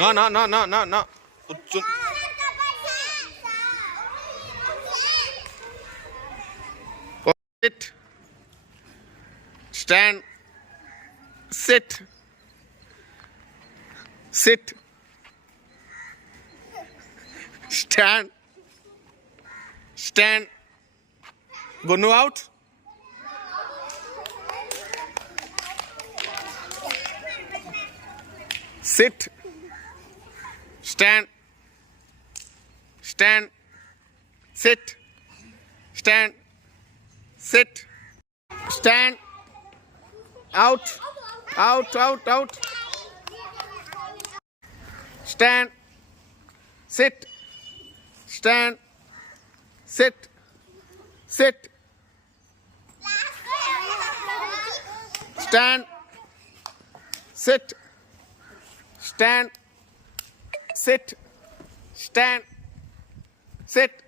No, no, no, no, no, no. Sit. Stand. Sit. Sit. Stand. Stand. Go out. Sit. Stand. Stand. Sit. Stand. Sit. Stand. Out. Out, out, out. Stand. Sit. Stand. Sit. Sit. Stand. Sit. Stand. Sit. Stand. Sit.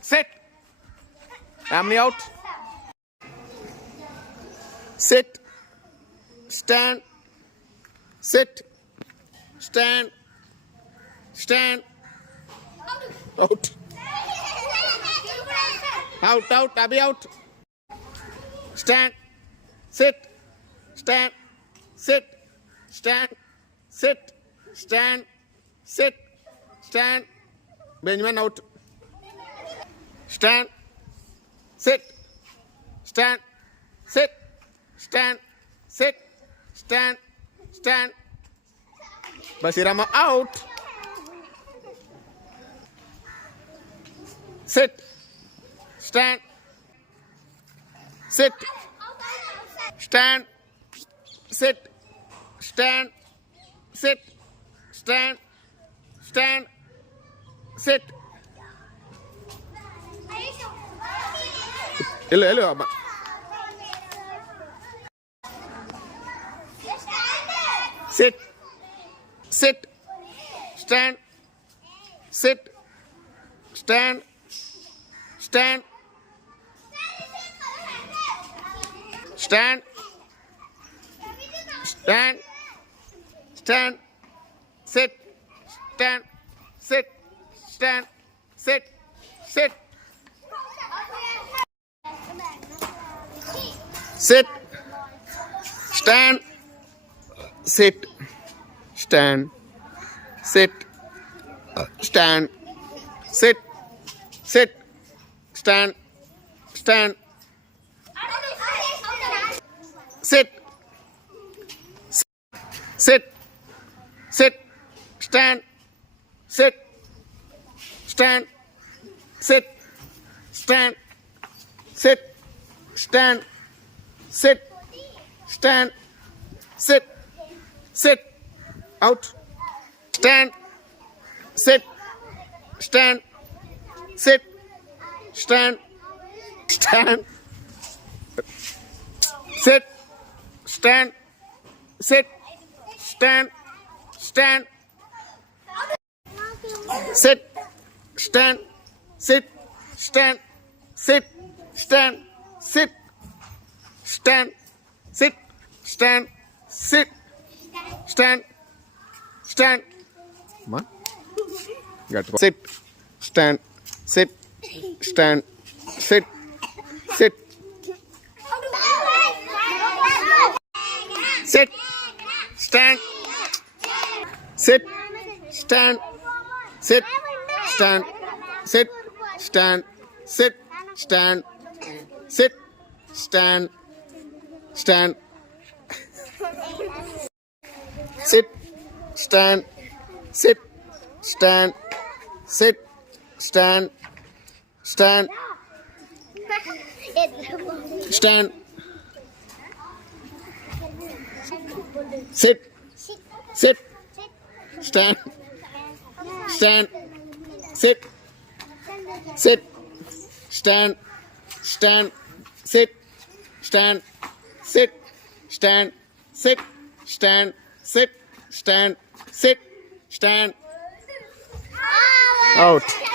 Sit. Family out. Sit. Stand. Sit. Stand. Stand. Out. Out, out, Abhi out. Stand. Sit. Stand. Sit. Stand. Sit. Stand. Sit. Stand. Benjamin out. Stand. Sit. Stand. Sit. Stand. Sit. Stand. Stand. Basirama out. Sit. Stand. Sit. Stand. Sit. Stand. Sit. Stand. Stand. Sit. Hello, hello, Amma. Sit. Sit. Stand. Sit. Stand. Stand. Stand. Stand. Stand. Sit. Stand. Sit. Stand. Sit. Sit. Sit. Stand. Sit. Stand. Sit. Stand. Sit. Sit. Stand. Stand. Sit. Sit. Sit. Stand. Sit. Stand. Sit. Stand. Sit. Stand. Sit. Stand. Sit. Sit. Out. Stand. Sit. Stand. Sit. Stand. Stand. Sit. Stand. Sit. Stand. Stand. Sit. Stand. Sit. Stand. Sit. Stand. Sit. Stand. Sit. Stand. Sit. Stand. Stand. Come on. Got to go. Sit. Stand. Sit. Stand. Sit. Sit. Sit. Stand. Sit. Stand. Sit. Stand. Sit. Stand. Sit. Stand. Sit. Stand. Stand. Sit. Stand. Sit. Stand. Sit. Stand. Stand. Stand. Sit. Sit. Stand. Stand. Sit. Sit. Stand. Stand. Sit. Stand. Sit. Stand. Sit. Stand. Sit. Stand. Sit. Stand. Out.